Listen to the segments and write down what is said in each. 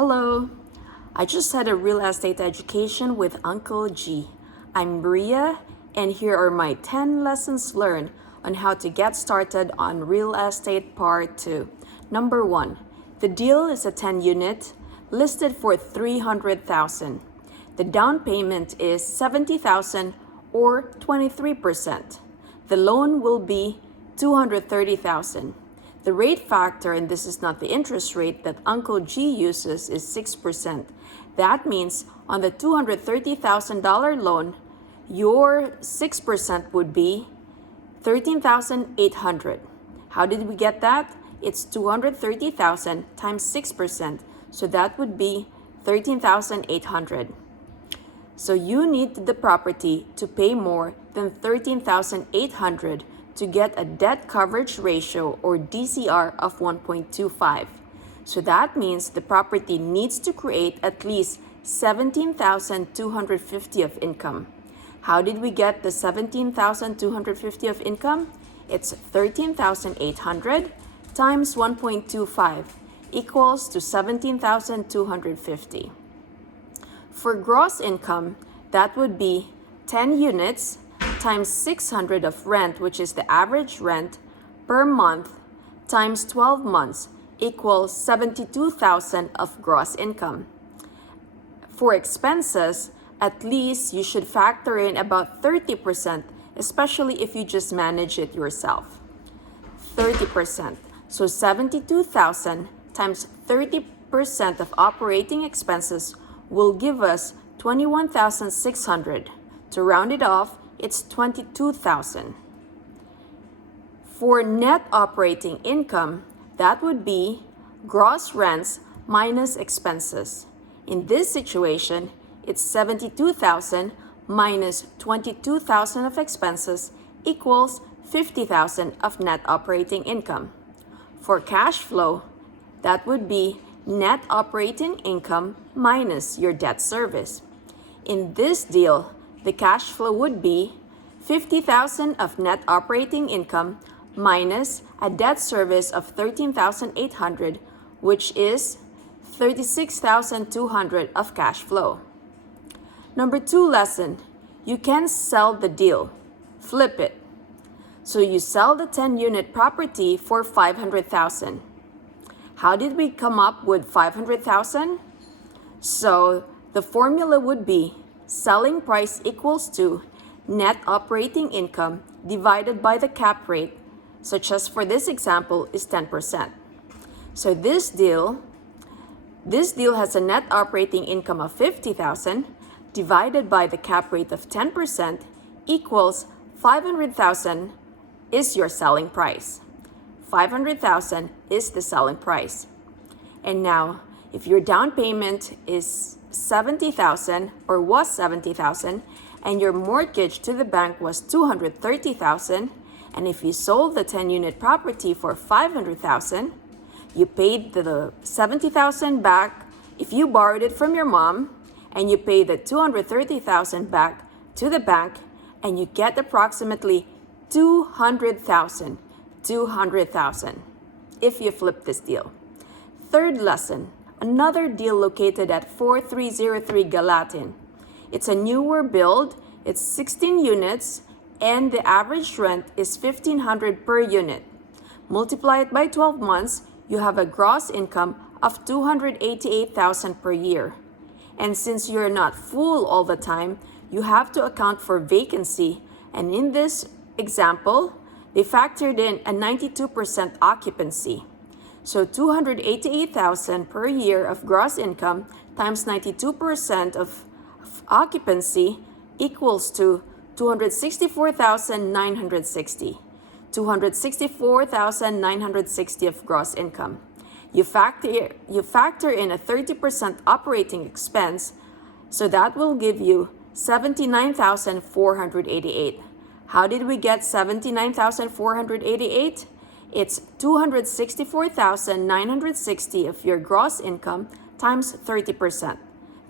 Hello, I just had a real estate education with Uncle G. I'm Maria, and here are my 10 lessons learned on how to get started on real estate part 2. Number 1, the deal is a 10 unit listed for $300,000. The down payment is $70,000 or 23%. The loan will be $230,000. The rate factor, and this is not the interest rate that Uncle G uses, is 6%. That means on the $230,000 loan, your 6% would be $13,800. How did we get that? It's $230,000 times 6%, so that would be $13,800. So you need the property to pay more than $13,800 to get a debt coverage ratio or DCR of 1.25. So that means the property needs to create at least $17,250 of income. How did we get the $17,250 of income? It's $13,800 times 1.25 equals to $17,250. For gross income, that would be 10 units times 600 of rent, which is the average rent per month, times 12 months equals 72,000 of gross income. For expenses, at least you should factor in about 30%, especially if you just manage it yourself. 30%. So 72,000 times 30% of operating expenses will give us 21,600. To round it off, it's 22,000. For net operating income, that would be gross rents minus expenses. In this situation, it's 72,000 minus 22,000 of expenses equals 50,000 of net operating income. For cash flow, that would be net operating income minus your debt service. In this deal, the cash flow would be 50,000 of net operating income minus a debt service of 13,800, which is 36,200 of cash flow. Number 2 lesson, you can sell the deal, flip it. So you sell the 10-unit property for $500,000. How did we come up with $500,000? So the formula would be selling price equals to net operating income divided by the cap rate, such as for this example is 10%. So this deal has a net operating income of $50,000 divided by the cap rate of 10% equals $500,000 is your selling price. $500,000 is the selling price. And now, if your down payment is $70,000 or was $70,000 and your mortgage to the bank was $230,000, and if you sold the 10-unit property for $500,000, you paid the $70,000 back if you borrowed it from your mom, and you pay the $230,000 back to the bank, and you get approximately $200,000 if you flip this deal. Third lesson, another deal located at 4303 Gallatin. It's a newer build, it's 16 units, and the average rent is $1,500 per unit. Multiply it by 12 months, you have a gross income of $288,000 per year. And since you're not full all the time, you have to account for vacancy, and in this example, they factored in a 92% occupancy. So $288,000 per year of gross income times 92% of occupancy equals to $264,960. $264,960 of gross income. You factor in a 30% operating expense, so that will give you $79,488. How did we get $79,488? It's $264,960 of your gross income times 30%.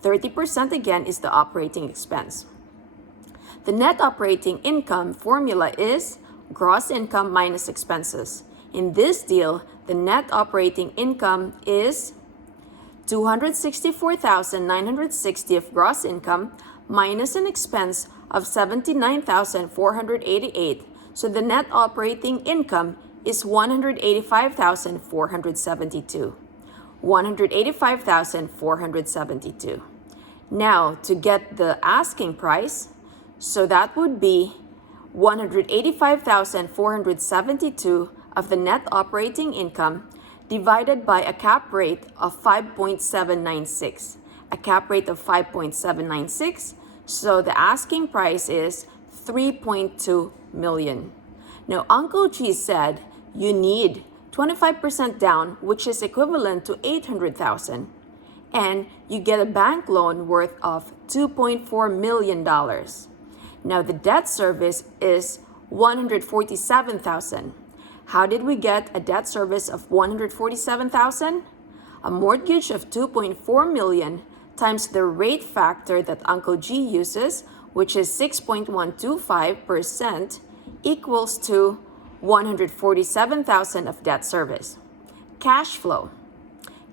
30% again is the operating expense. The net operating income formula is gross income minus expenses. In this deal, the net operating income is $264,960 of gross income minus an expense of $79,488. So the net operating income is $185,472. $185,472. Now, to get the asking price, so that would be $185,472 of the net operating income divided by a cap rate of 5.796. A cap rate of 5.796, so the asking price is $3.2 million. Now, Uncle G said you need 25% down, which is equivalent to $800,000, and you get a bank loan worth of $2.4 million. Now, the debt service is $147,000. How did we get a debt service of $147,000? A mortgage of $2.4 million times the rate factor that Uncle G uses, which is 6.125%, equals to $147,000 of debt service. Cash flow.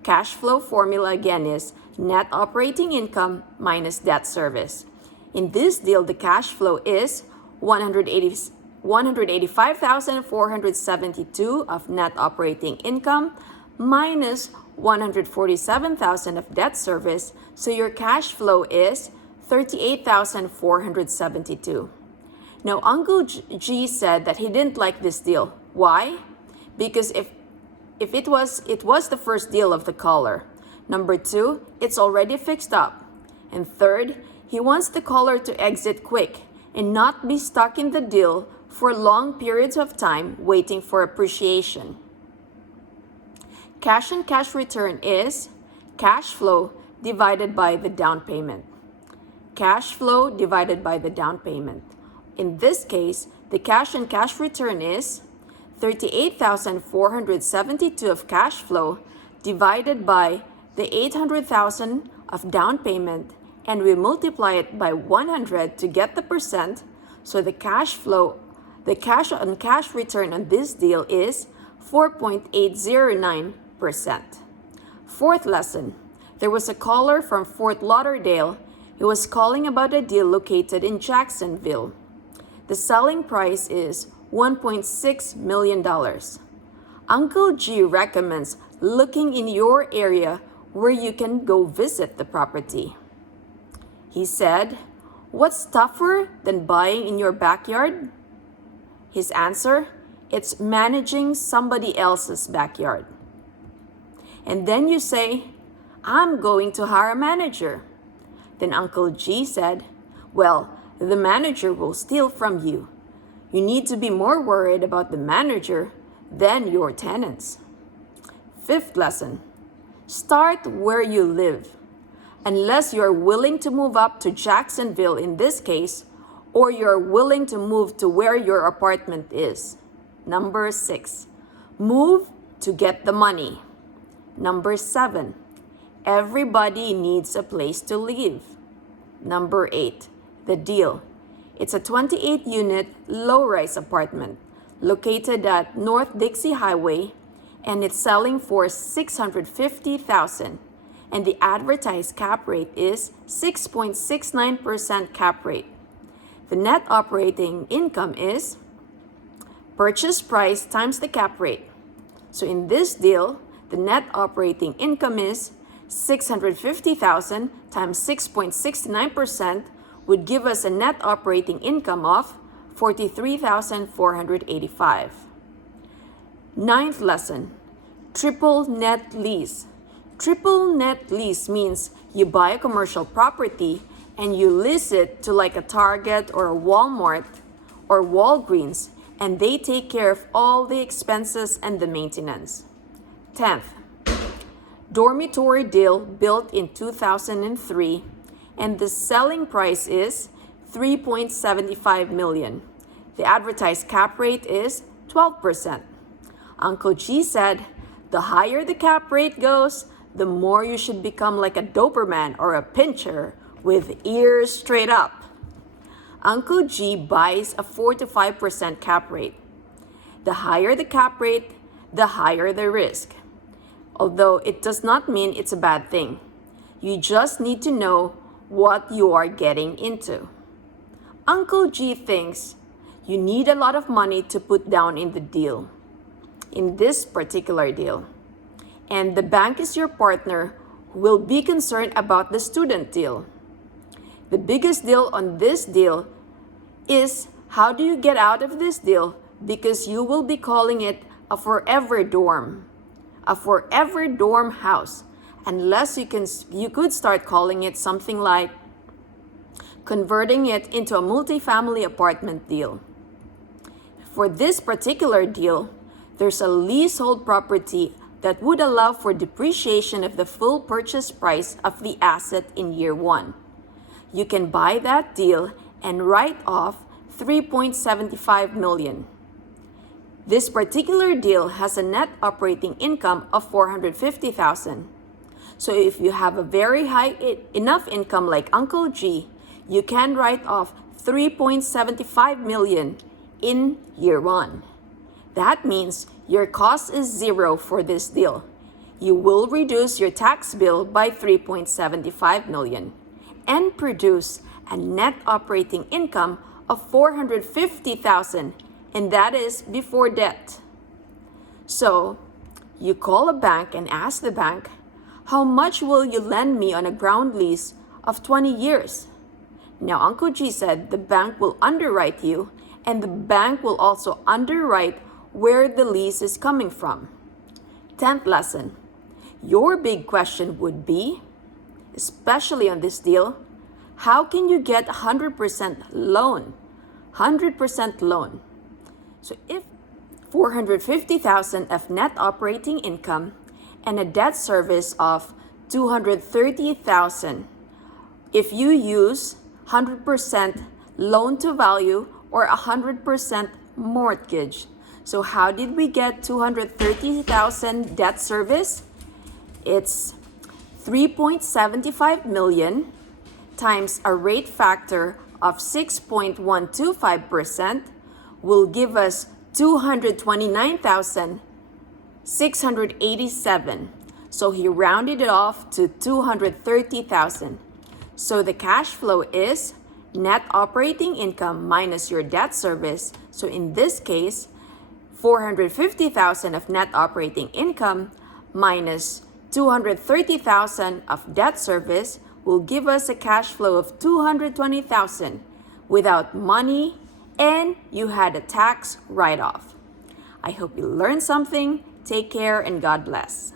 Cash flow formula again is net operating income minus debt service. In this deal, the cash flow is $185,472 of net operating income minus $147,000 of debt service, so your cash flow is $38,472. Now, Uncle G said that he didn't like this deal. Why? Because if it was the first deal of the caller. Number two, it's already fixed up. And third, he wants the caller to exit quick and not be stuck in the deal for long periods of time waiting for appreciation. Cash and cash return is cash flow divided by the down payment. Cash flow divided by the down payment. In this case, the cash and cash return is $38,472 of cash flow divided by the $800,000 of down payment, and we multiply it by 100 to get the percent. So the cash on cash return on this deal is 4.809%. Fourth lesson. There was a caller from Fort Lauderdale. He was calling about a deal located in Jacksonville. The selling price is $1.6 million. Uncle G recommends looking in your area where you can go visit the property. He said, "What's tougher than buying in your backyard?" His answer, "It's managing somebody else's backyard." And then you say, "I'm going to hire a manager." Then Uncle G said, "Well, the manager will steal from you. You need to be more worried about the manager than your tenants." Fifth lesson. Start where you live. Unless you're willing to move up to Jacksonville in this case, or you're willing to move to where your apartment is. Number 6. Move to get the money. Number 7. Everybody needs a place to live. Number 8. The deal. It's a 28-unit low-rise apartment located at North Dixie Highway, and it's selling for $650,000, and the advertised cap rate is 6.69% cap rate. The net operating income is purchase price times the cap rate. So in this deal, the net operating income is $650,000 times 6.69% would give us a net operating income of $43,485. Ninth lesson, triple net lease. Triple net lease means you buy a commercial property and you lease it to like a Target or a Walmart or Walgreens, and they take care of all the expenses and the maintenance. 10th, dormitory deal built in 2003, and the selling price is $3.75 million. The advertised cap rate is 12%. Uncle G said, the higher the cap rate goes, the more you should become like a Doberman or a pincher with ears straight up. Uncle G buys a 4 to 5% cap rate. The higher the cap rate, the higher the risk. although it does not mean it's a bad thing. You just need to know what you are getting into. Uncle G thinks you need a lot of money to put down in the deal, in this particular deal. And the bank is your partner who will be concerned about the student deal. The biggest deal on this deal is how do you get out of this deal, because you will be calling it a forever dorm house, unless you could start calling it something like converting it into a multifamily apartment deal. For this particular deal, there's a leasehold property that would allow for depreciation of the full purchase price of the asset in year 1. You can buy that deal and write off $3.75 million. This particular deal has a net operating income of $450,000. So if you have a very high enough income like Uncle G, you can write off $3.75 million in year 1. That means your cost is 0 for this deal. You will reduce your tax bill by $3.75 million and produce a net operating income of $450,000, and that is before debt. So you call a bank and ask the bank, how much will you lend me on a ground lease of 20 years? Now Uncle G said the bank will underwrite you, and the bank will also underwrite where the lease is coming from. 10th lesson. Your big question would be, especially on this deal, how can you get 100% loan? 100% loan. So if $450,000 of net operating income and a debt service of $230,000, if you use 100% loan to value or 100% mortgage. So how did we get $230,000 debt service? It's $3.75 million times a rate factor of 6.125% will give us $229,687. So he rounded it off to $230,000. So the cash flow is net operating income minus your debt service. So in this case, $450,000 of net operating income minus $230,000 of debt service will give us a cash flow of $220,000 without money, and you had a tax write-off. I hope you learned something. Take care and God bless.